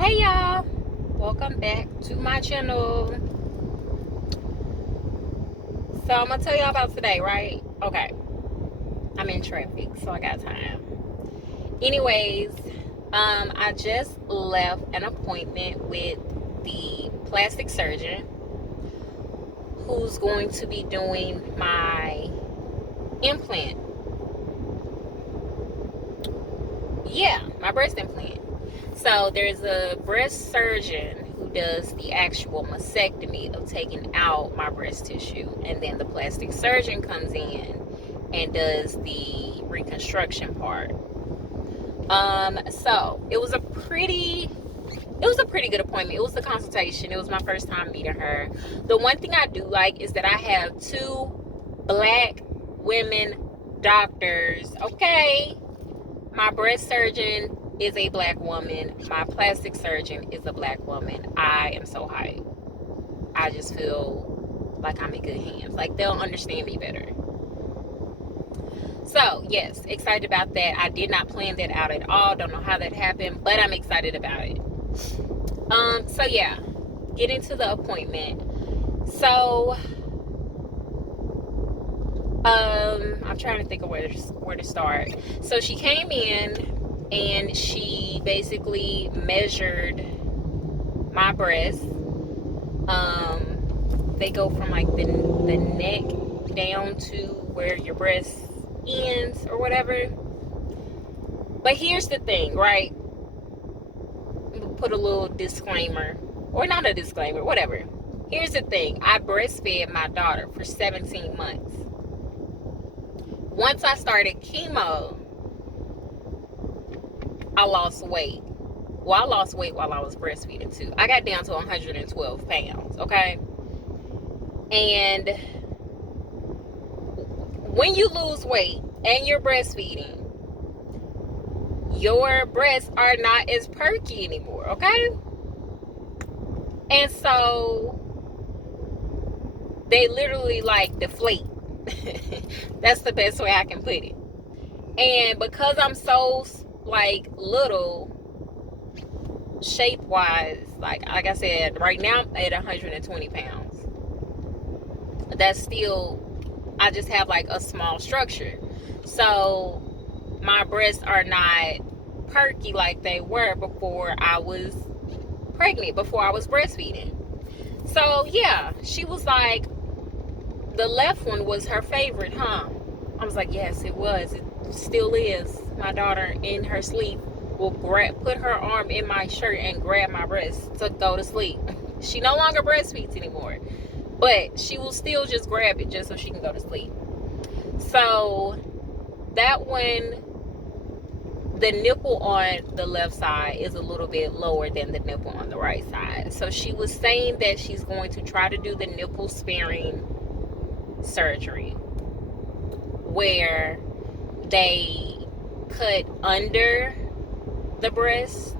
Hey y'all, welcome back to my channel. So I'm gonna tell y'all about today, right? Okay, I'm in traffic, so I got time. Anyways, I just left an appointment with the plastic surgeon who's going to be doing my implant. Yeah, my breast implant. So there's a breast surgeon who does the actual mastectomy of taking out my breast tissue, and then the plastic surgeon comes in and does the reconstruction part. So it was a pretty good appointment. It was a consultation. It was my first time meeting her. The one thing I do like is that I have two black women doctors. Okay, my breast surgeon is a black woman. My plastic surgeon is a black woman. I am so hyped. I just feel like I'm in good hands. Like, they'll understand me better. So, yes, excited about that. I did not plan that out at all. Don't know how that happened, but I'm excited about it. So yeah, get into the appointment. So, I'm trying to think of where to start. So she came in and she basically measured my breasts. They go from like the neck down to where your breast ends or whatever. But here's the thing, right? Put a little disclaimer, or not a disclaimer, whatever. Here's the thing. I breastfed my daughter for 17 months. Once I started chemo, I lost weight. Well, I lost weight while I was breastfeeding too. I got down to 112 pounds, okay? And when you lose weight and you're breastfeeding, your breasts are not as perky anymore, okay? And so they literally like deflate. That's the best way I can put it. And because I'm so like little shape wise, like I said, right now I'm at 120 pounds. That's still, I just have like a small structure. So my breasts are not perky like they were before I was pregnant, before I was breastfeeding. So yeah, she was like, the left one was her favorite, huh? I was like, yes, it was. It still is. My daughter in her sleep will put her arm in my shirt and grab my breast to go to sleep. She no longer breastfeeds anymore, but she will still just grab it just so she can go to sleep. So that one, the nipple on the left side is a little bit lower than the nipple on the right side. So she was saying that she's going to try to do the nipple sparing surgery, where they cut under the breast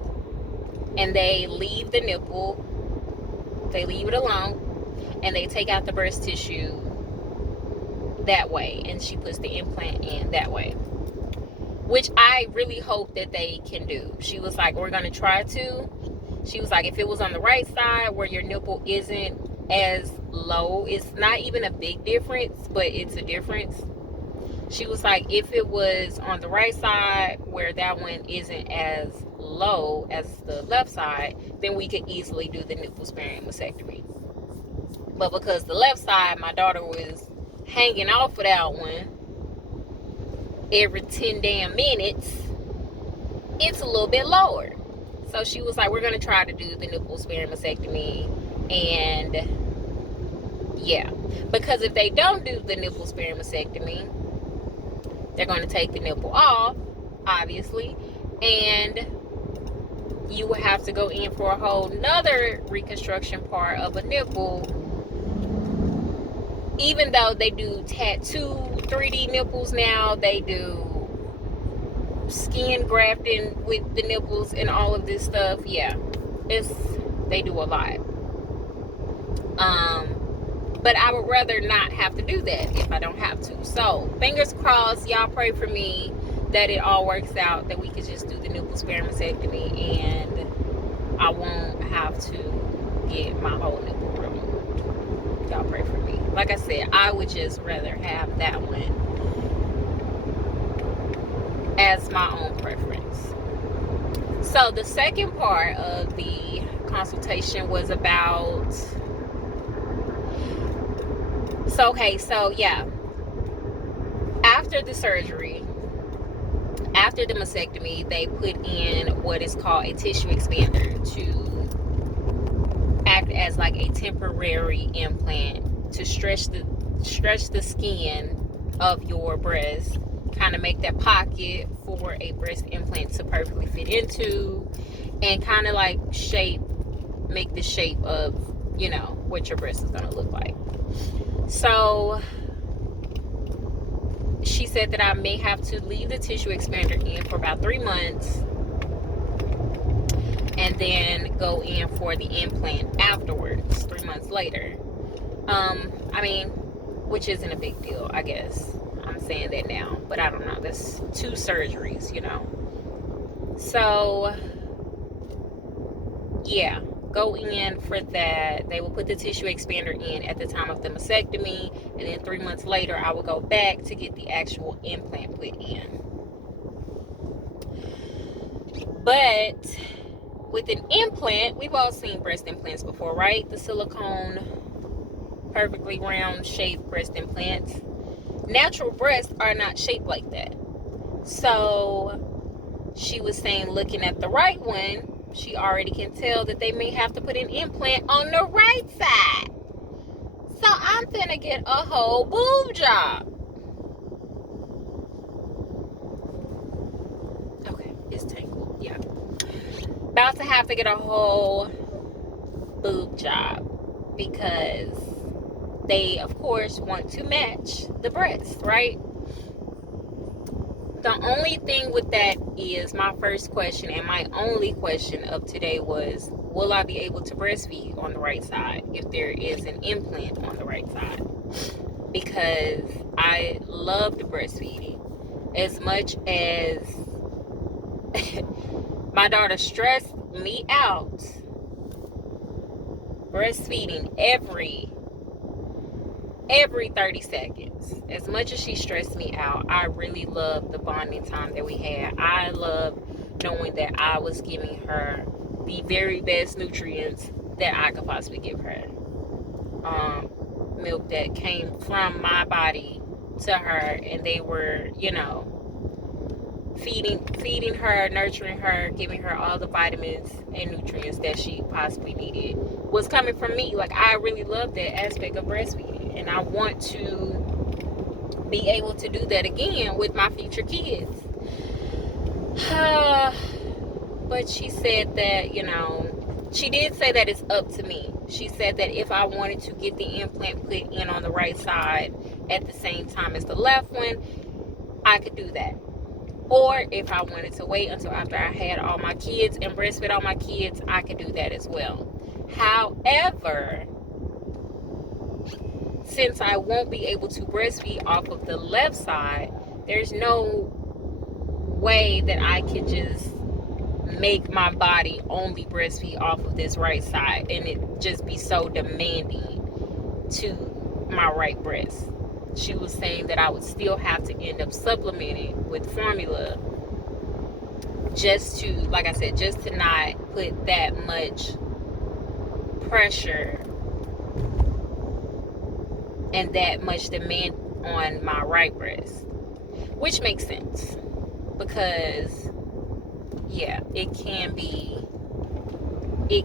and they leave the nipple, they leave it alone, and they take out the breast tissue that way, and she puts the implant in that way, which I really hope that they can do. She was like, we're going to try to. She was like, if it was on the right side where your nipple isn't as low, it's not even a big difference, but it's a difference. She was like, if it was on the right side where that one isn't as low as the left side, then we could easily do the nipple sparing mastectomy. But because the left side, my daughter was hanging off of that one every 10 damn minutes, it's a little bit lower. So she was like, we're going to try to do the nipple sparing mastectomy. And yeah, because if they don't do the nipple sparing mastectomy, they're going to take the nipple off, obviously, and you will have to go in for a whole nother reconstruction part of a nipple. Even though they do tattoo 3D nipples now, they do skin grafting with the nipples and all of this stuff. Yeah, they do a lot. But I would rather not have to do that if I don't have to. So fingers crossed, y'all pray for me that it all works out, that we could just do the nipple sparing mastectomy and I won't have to get my whole nipple removed. Y'all pray for me. Like I said, I would just rather have that one as my own preference. So the second part of the consultation was about, after the surgery, after the mastectomy, they put in what is called a tissue expander to act as like a temporary implant to stretch the skin of your breast, kind of make that pocket for a breast implant to perfectly fit into, and kind of like make the shape of, what your breast is going to look like. So she said that I may have to leave the tissue expander in for about 3 months and then go in for the implant afterwards, 3 months later. Which isn't a big deal, I guess. I'm saying that now, but I don't know. That's 2 surgeries, So, yeah, go in for that. They will put the tissue expander in at the time of the mastectomy, and then 3 months later, I will go back to get the actual implant put in. But with an implant, we've all seen breast implants before, right? The silicone, perfectly round shaped breast implants. Natural breasts are not shaped like that. So she was saying, looking at the right one, she already can tell that they may have to put an implant on the right side. So I'm gonna get a whole boob job. Okay, it's tangled. Yeah. About to have to get a whole boob job because they, of course, want to match the breast, right? The only thing with that is my first question, and my only question of today was, will I be able to breastfeed on the right side if there is an implant on the right side? Because I loved breastfeeding. As much as my daughter stressed me out, breastfeeding every 30 seconds. As much as she stressed me out, I really loved the bonding time that we had. I loved knowing that I was giving her the very best nutrients that I could possibly give her. Milk that came from my body to her, and they were, feeding her, nurturing her, giving her all the vitamins and nutrients that she possibly needed was coming from me. Like, I really love that aspect of breastfeeding, and I want to be able to do that again with my future kids. But she said that, she did say that it's up to me. She said that if I wanted to get the implant put in on the right side at the same time as the left one, I could do that. Or if I wanted to wait until after I had all my kids and breastfeed all my kids, I could do that as well. However, since I won't be able to breastfeed off of the left side, there's no way that I could just make my body only breastfeed off of this right side and it just be so demanding to my right breast. She was saying that I would still have to end up supplementing with formula just to, like I said, just to not put that much pressure and that much demand on my right breast, which makes sense because it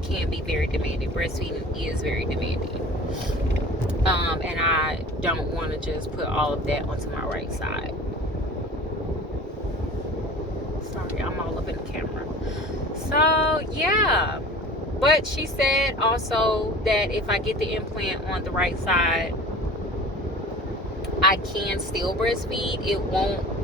can be very demanding. Breastfeeding is very demanding, and I don't want to just put all of that onto my right side. Sorry, I'm all up in the camera. So yeah, but she said also that if I get the implant on the right side, I can still breastfeed. It won't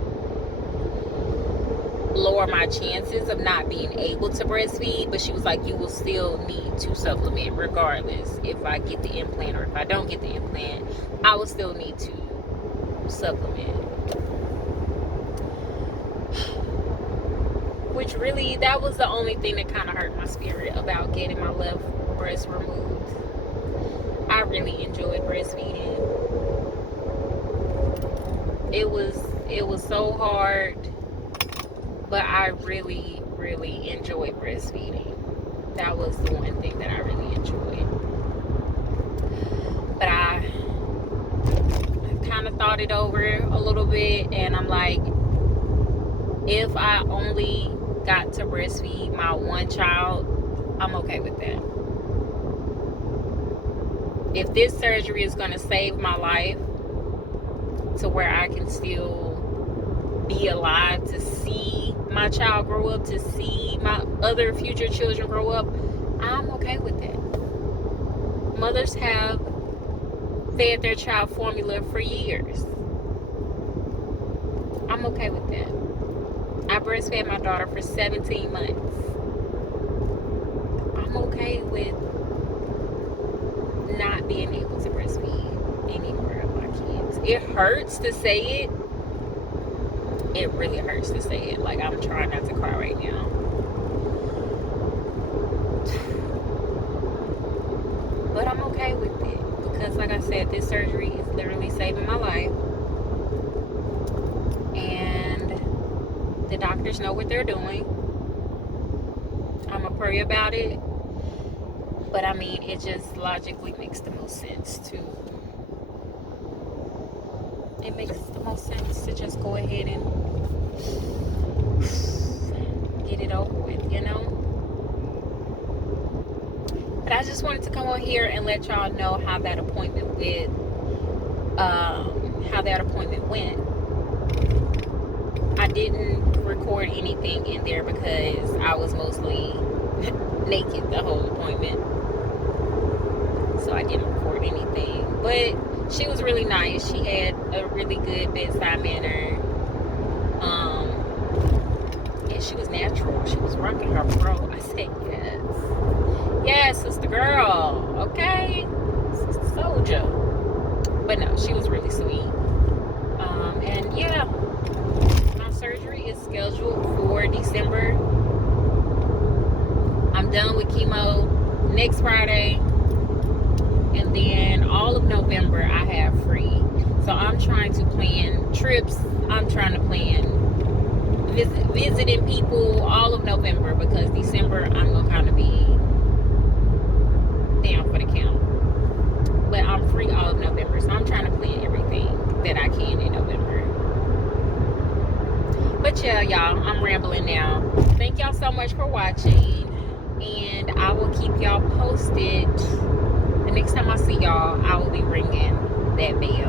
lower my chances of not being able to breastfeed, but she was like, you will still need to supplement regardless if I get the implant or if I don't get the implant. I will still need to supplement. which really, that was the only thing that kind of hurt my spirit about getting my left breast removed. I really enjoyed breastfeeding. It was so hard, but I really enjoyed breastfeeding. That was the one thing that I really enjoyed. But I kind of thought it over a little bit, and I'm like, if I only got to breastfeed my one child, I'm okay with that. If this surgery is going to save my life to where I can still be alive to see my child grow up, to see my other future children grow up, I'm okay with that. Mothers have fed their child formula for years. I'm okay with that. I breastfed my daughter for 17 months. I'm okay with not being able to breastfeed any more of my kids. It hurts to say it. It really hurts to say it. Like, I'm trying not to cry right now. But I'm okay with it. Because, like I said, this surgery is literally saving my life. And the doctors know what they're doing. I'm going to pray about it. But, I mean, it just logically makes the most sense to... It makes the most sense to just go ahead and get it over with, you know? But I just wanted to come on here and let y'all know how that appointment went. I didn't record anything in there because I was mostly naked the whole appointment. So I didn't record anything. But she was really nice. She had a really good bedside manner. And she was natural. She was rocking her fro. I said, yes. Yes, sister girl. Okay. Sister soldier. But no, she was really sweet. And yeah, my surgery is scheduled for December. I'm done with chemo next Friday. And then all of November I have free. So I'm trying to plan trips. I'm trying to plan visiting people all of November, because December I'm going to kind of be down for the count. But I'm free all of November. So I'm trying to plan everything that I can in November. But yeah, y'all, I'm rambling now. Thank y'all so much for watching. And I will keep y'all posted. The next time I see y'all, I will be ringing that bell.